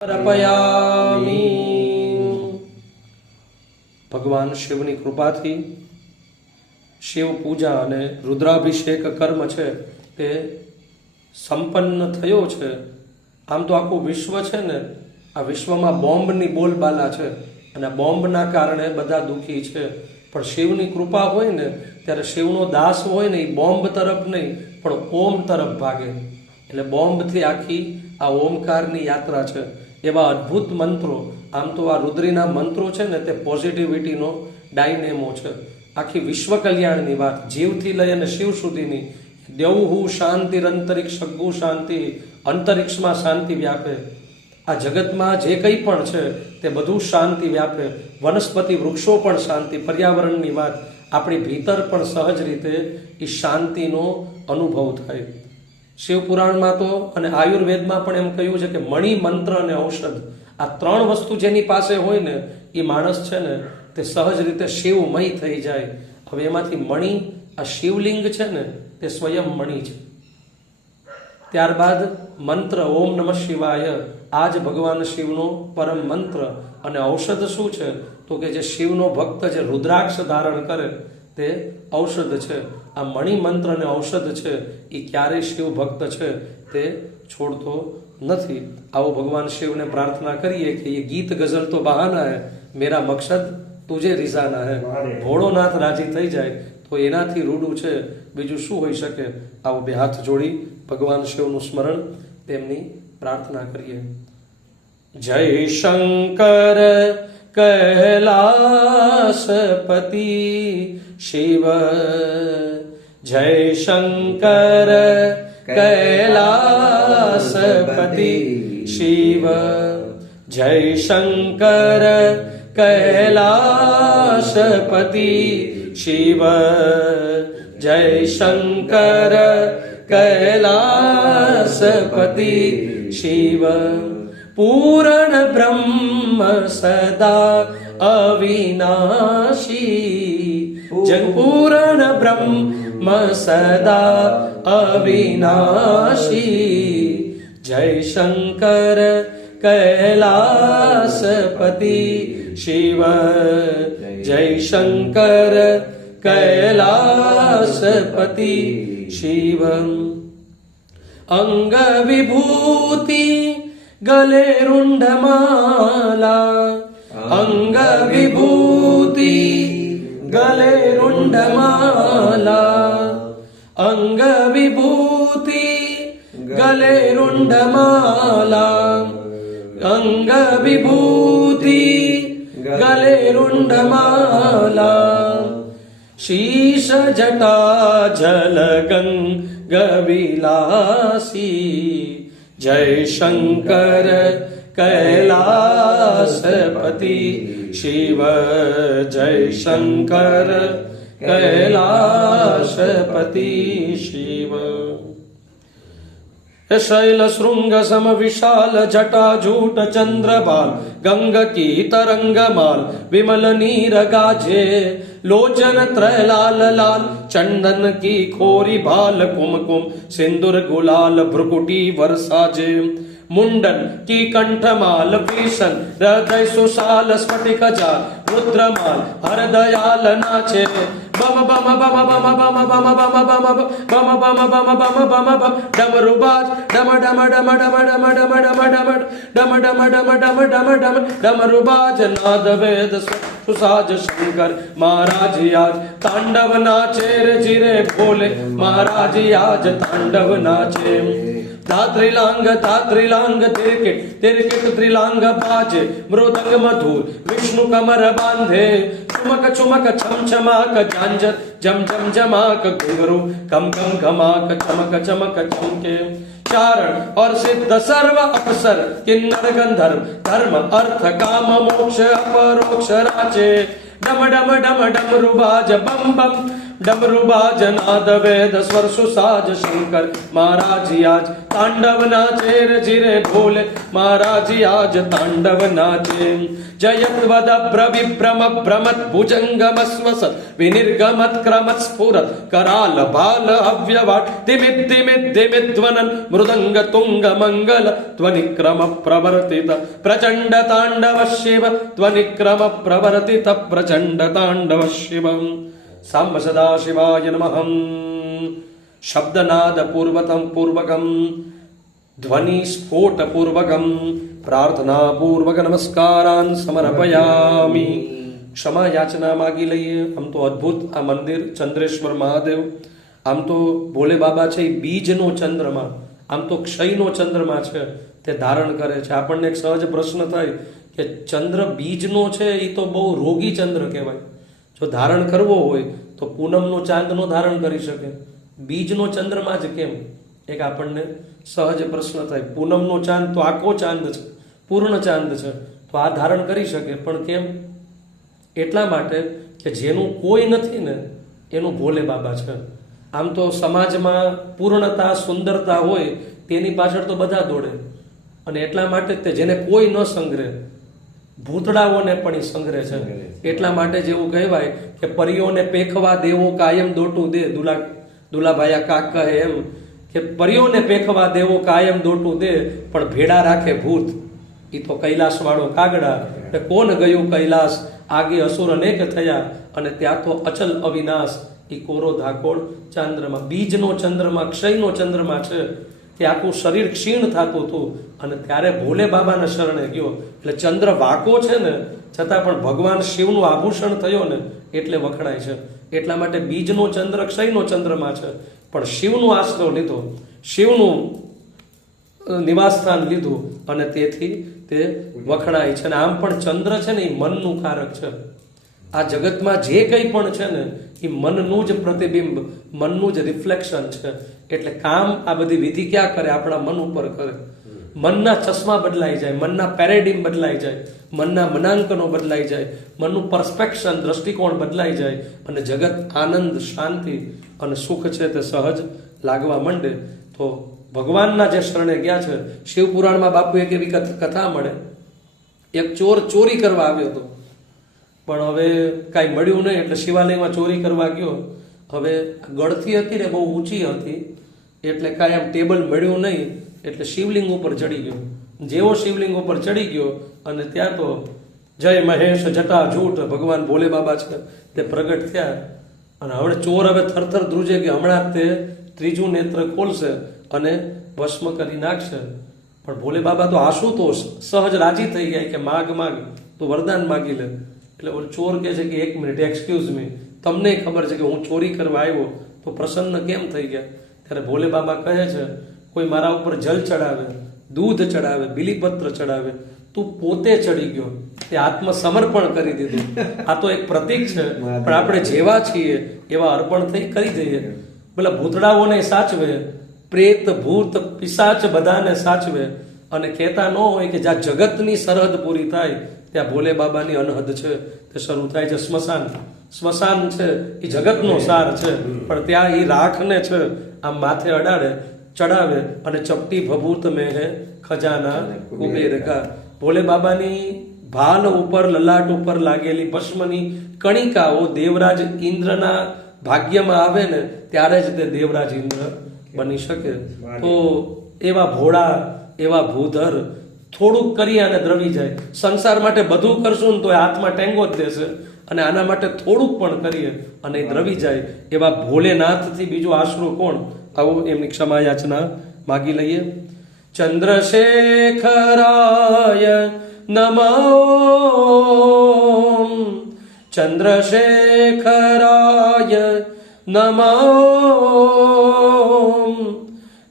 અર્પયામિ। ભગવાન શિવની કૃપાથી શિવ પૂજા અને રુદ્રાભિષેક કર્મ છે તે સંપન્ન થયો છે। આમ તો આખું વિશ્વ છે ને, આ વિશ્વમાં બોમ્બની બોલબાલા છે અને બોમ્બના કારણે બધા દુઃખી છે, પણ શિવની કૃપા હોય ને ત્યારે શિવનો દાસ હોય ને એ બોમ્બ તરફ નહીં પણ ઓમ તરફ ભાગે, એટલે બોમ્બથી આખી આ ઓમકારની યાત્રા છે। એવા અદ્ભુત મંત્રો, આમ તો આ રુદ્રીના મંત્રો છે ને તે પોઝિટિવિટીનો ડાયનેમો છે, આખી વિશ્વ કલ્યાણની વાત, જીવથી લઈ અને શિવ સુધીની। દેવહુ શાંતિરંતરિક્ષ ગુ શાંતિ, અંતરિક્ષમાં શાંતિ વ્યાપે, આ જગતમાં જે કંઈ પણ છે તે બધું શાંતિ વ્યાપે, વનસ્પતિ વૃક્ષો પણ શાંતિ, પર્યાવરણની વાત, આપણી ભીતર પણ સહજ રીતે એ શાંતિનો અનુભવ થાય। શિવપુરાણમાં તો અને આયુર્વેદમાં પણ એમ કહ્યું છે કે મણિ, મંત્ર અને ઔષધ, આ ત્રણ વસ્તુ જેની પાસે હોય ને એ માણસ છે ને તે સહજ રીતે શિવમય થઈ જાય। હવે એમાંથી મણિ, આ શિવલિંગ છે ને તે સ્વયં મણિ છે, ત્યારબાદ મંત્ર ઓમ નમઃ શિવાય, આ જ ભગવાન શિવનો પરમ મંત્ર, અને ઔષધ શું છે તો કે જે શિવનો ભક્ત જે રુદ્રાક્ષ ધારણ કરે તે ઔષધ છે। આ મણિ, મંત્ર અને ઔષધ છે એ ક્યારેય શિવ ભક્ત છે તે છોડતો નથી। આવો ભગવાન શિવને પ્રાર્થના કરીએ કે એ ગીત ગઝલ તો બહાના હે, મેરા મકસદ તુજે રિઝાના હે, ભોળોનાથ રાજી થઈ જાય તો એનાથી રૂડું છે બીજું શું હોઈ શકે। આવો બે હાથ જોડી ભગવાન શિવનું સ્મરણ, તેમની પ્રાર્થના કરીએ। જય શંકર કૈલાસપતિ શિવ, જય શંકર કૈલાસપતિ શિવ, જય શંકર કૈલાસપતિ શિવ, જય શંકર કૈલાસપતિ શિવ। પૂર્ણ બ્રહ્મ સદા અવિનાશી, જગપૂર્ણ બ્રહ્મ સદા અવિનાશી, જય શંકર કૈલાસપતિ શિવ, જય શંકર કૈલાસપતિ શિવ। અંગ વિભૂતિ ગલે રુંડમાલા, અંગ વિભૂતિ ગલે રુંડમાલા, અંગ વિભૂતિ ગલે રુંડમાલા, અંગ વિભૂતિ ગલે રુંડમાલા, શીશ જટા જલ ગંગ વિલાસી, જય શંકર કૈલાસપતિ શિવ, જય શંકર કૈલાસપતિ શિવ। શૈલ શૃંગ સમ વિશાલ જટા જૂટ ચંદ્રબાલ, ગંગ કી તરંગમાલ વિમલ નીર ગાજે, લોચન ત્રલાલ લાલ ચંદન की खोरी भाल, कुमकुम सिंदूर गुलाल भ्रुकुटी वर्षाजे, मुंडन की कंठमाल भीषण हृदय सुशाल स्फटिक जाल, रुद्रमाल हरदयाल नाचे, बम बम बम बम बम बम बम बम बम बम बम बम बम बम, डमरुबाज डम डम डम डम डम डम डम डम डम डम डम डम डम डम, डमरुबाज नाद वेद सुसाज शंकर महाराज आज तांडव नाचे रे जिरे भोले, महाराज आज तांडव नाचे। त्रिलांग तिरकिट तिरकिट त्रिलांग बाजे, मृदंग मधुर विष्णु कमर बांधे, चुमक चुमक छम छमाक झांझर, जम जम जमाक घुंघरू, कम कम घमाक चमक चमक चमके। चारण और सिद्ध सर्व अप्सर किन्नर गंधर्व, धर्म अर्थ काम मोक्ष अपरोक्ष राचे, डम डम डम डम रुबाज बम बम डमरू बाजनाद वेद स्वर सुसाज शंकर महाराज आज तांडव नाचे रे जिरे भोले महाराज आज तांडव नाचे जयत वद प्रविभ्रम भ्रमत भुजंगम स्वसत विनिर्गमत क्रमत स्फुरत कराल बाल अव्यवाट तिमित तिमित तिमित ध्वनन मृदंग तुंग मंगल ध्वनिक्रम प्रवर्तित प्रचंड तांडव शिव ध्वनिक्रम प्रवर्तित प्रचंड तांडव शिवम सांब सदा शिवाय नमः शब्दनाद पूर्वतम पूर्वकम ध्वनि स्फोट पूर्वकम प्रार्थना पूर्वक नमस्कारान् समर्पयामि। क्षमा याचना मागी लઈએ। આમ તો અદ્ભુત આ મંદિર ચંદ્રેશ્વર મહાદેવ, આમ તો ભોલે બાબા છે એ બીજનો ચંદ્રમા, આમ તો ક્ષયનો ચંદ્રમા છે તે ધારણ કરે છે। આપણને એક સહજ પ્રશ્ન થાય કે ચંદ્ર બીજનો છે એ તો બહુ રોગી ચંદ્ર કહેવાય, જો ધારણ કરવો હોય તો પૂનમનો ચાંદનો ધારણ કરી શકે, બીજનો ચંદ્રમા જ કેમ? એક આપણને સહજ પ્રશ્ન થાય। પૂનમનો ચાંદ તો આખો ચાંદ છે, પૂર્ણ ચાંદ છે, તો આ ધારણ કરી શકે, પણ કેમ? એટલા માટે કે જેનું કોઈ નથી ને એનું ભોલે બાબા છે। આમ તો સમાજમાં પૂર્ણતા સુંદરતા હોય તેની પાછળ તો બધા દોડે, અને એટલા માટે તે જેને કોઈ ન સંગ્રહે ભૂતડાઓને પણ એ સંગ્રહે છે। એટલા માટે જેવું કહેવાય કે પરીઓને પેખવા દેવો કાયમ દોટું દે, દુલાભાઈ કાક કહે એમ કે પરીઓને પેખવા દેવો કાયમ દોટું દે પણ ભેડા રાખે ભૂત, એ તો કૈલાસ વાળો કાગડા। કોણ ગયું કૈલાસ આગે અસુર અનેક થયા, અને ત્યાં તો અચલ અવિનાશ એ કોરો ધાકોડ ચંદ્રમાં, બીજનો ચંદ્રમાં, ક્ષયનો ચંદ્રમાં છે, તે આખું શરીર ક્ષીણ થતું હતું, અને ત્યારે ભોલે બાબાના શરણે ગયો, એટલે ચંદ્ર વાકો છે ને છતાં પણ ભગવાન શિવનું આભૂષણ થયો ને એટલે વખણાય છે। એટલા માટે બીજનો ચંદ્ર ક્ષયનો ચંદ્રમાં છે, પણ શિવનું આશ્રય લીધો, શિવનું નિવાસસ્થાન લીધું, અને તેથી તે વખણાય છે। અને આમ પણ ચંદ્ર છે ને એ મનનું કારક છે। આ જગતમાં જે કંઈ પણ છે ને એ મનનું જ પ્રતિબિંબ, મનનું જ રિફ્લેક્શન છે। એટલે કામ આ બધી વિધિ ક્યાં કરે? આપણા મન ઉપર કરે। મનના ચશ્મા બદલાઈ જાય, મનના પેરેડિમ બદલાઈ જાય, મનના મનાંકનો બદલાઈ જાય, મનનું પરસ્પેક્શન દ્રષ્ટિકોણ બદલાઈ જાય, અને જગત આનંદ, શાંતિ અને સુખ છે તે સહજ લાગવા માંડે। તો ભગવાનના જે શરણે ગયા છે, શિવપુરાણમાં બાપુ એક એવી કથા મળે, એક ચોર ચોરી કરવા આવ્યો હતો, પણ હવે કાંઈ મળ્યું નહીં, એટલે શિવાલયમાં ચોરી કરવા ગયો। હવે ગળથી હતી ને બહુ ઊંચી હતી, એટલે કાંઈ આમ ટેબલ મળ્યું નહીં, એટલે શિવલિંગ ઉપર ચડી ગયો। જેવો શિવલિંગ ઉપર ચડી ગયો અને ત્યાં તો જય મહેશ જટા જૂઠ ભગવાન ભોલે બાબા છે તે પ્રગટ થયા, અને હવે ચોર હવે થરથર ધ્રુજે કે હમણાં તે ત્રીજું નેત્ર ખોલશે અને ભસ્મ કરી નાખશે। પણ ભોલે બાબા તો આશુતોષ સહજ રાજી થઈ ગયા કે માગ માગ, તો વરદાન માગી લે। એટલે ઓલો ચોર કહે છે કે એક મિનિટ, એક્સક્યુઝ મી, તમને ખબર છે કે હું ચોરી કરવા આવ્યો, તો પ્રસન્ન કેમ થઈ ગયા? ત્યારે ભોલે બાબા કહે છે, કોઈ મારા ઉપર જલ ચડાવે, દૂધ ચડાવે, બિલીપત્ર ચડાવે, તું પોતે ચડી ગયો, તે આત્મસમર્પણ કરી દીધું। આ તો એક પ્રતીક છે, પણ આપણે જેવા છીએ એવા અર્પણ થઈ કરી દઈએ। પેલા ભૂતડાઓને સાચવે, પ્રેત ભૂત પિશાચ બધાને સાચવે, અને કહેતા ન હોય કે જ્યાં જગતની સરહદ પૂરી થાય ત્યાં ભોલે બાબાની અનહદ છે તે શરૂ થાય છે। સ્મશાન છે એ જગતનો સાર છે, પણ ત્યાં એ રાખને છે આમ માથે અડાડે, ચડાવે, અને ચપટી ભભૂત મેં હે ખજાના કુબેર કા। ભોલે બાબાની ભાલ ઉપર, લલાટ ઉપર લાગેલી ભસ્મની કણિકાઓ દેવરાજ ઇન્દ્રના ભાગ્યમાં આવે ને ત્યારે જ તે દેવરાજ ઇન્દ્ર બની શકે। તો એવા ભોળા, એવા ભૂધર, થોડુંક કરીએ અને દ્રવી જાય। સંસાર માટે બધું કરશું ને તો હાથમાં ટેંગો જ દેશે, અને આના માટે થોડુંક પણ કરીએ અને દ્રવી જાય। એવા ભોલેનાથથી બીજું આશરો કોણ? આવો એમની ક્ષમા યાચના માગી લઈએ। ચંદ્રશેખરાય નમો, ચંદ્રશેખરાય નમો,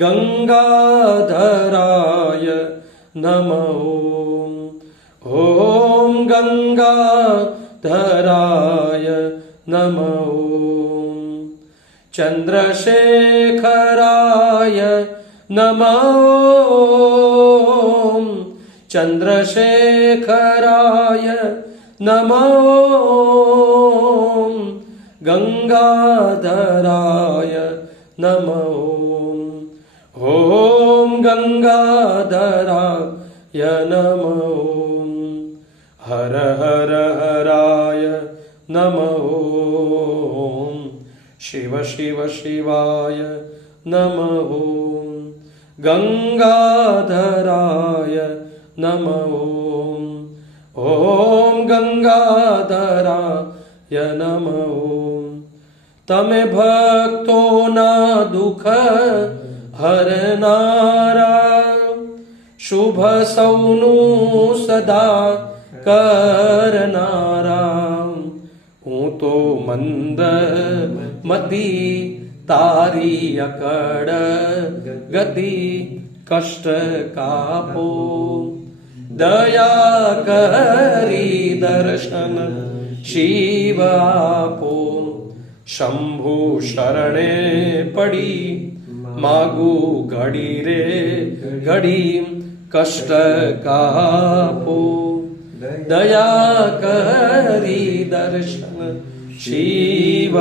ગંગાધરાય નમો, ઓમ ગંગાધરાય નમો, ચંદ્રશેખરાય નમો, ચંદ્રશેખરાય નમો, ગંગાધરાય નમઃ. ઓમ ગંગાધરાય નમઃ. હર હર હરાય નમઃ. શિવ શિવ શિવાય નમઃ. ગંગાધરાય નમઃ. ઓમ ગંગાધરાય નમઃ. તમે ભક્તોના દુઃખ હરનારા, શુભ સૌનું સદા કરનારા. હું તો મંદ મતી તારી અકડ ગતિ, કષ્ટ કાપો દયા કરી દર્શન શિવ આપો. શંભુ શરણે પડી માગુ ઘડી રે ઘડી, કષ્ટ કાપો દયા કરી દર્શન શિવ.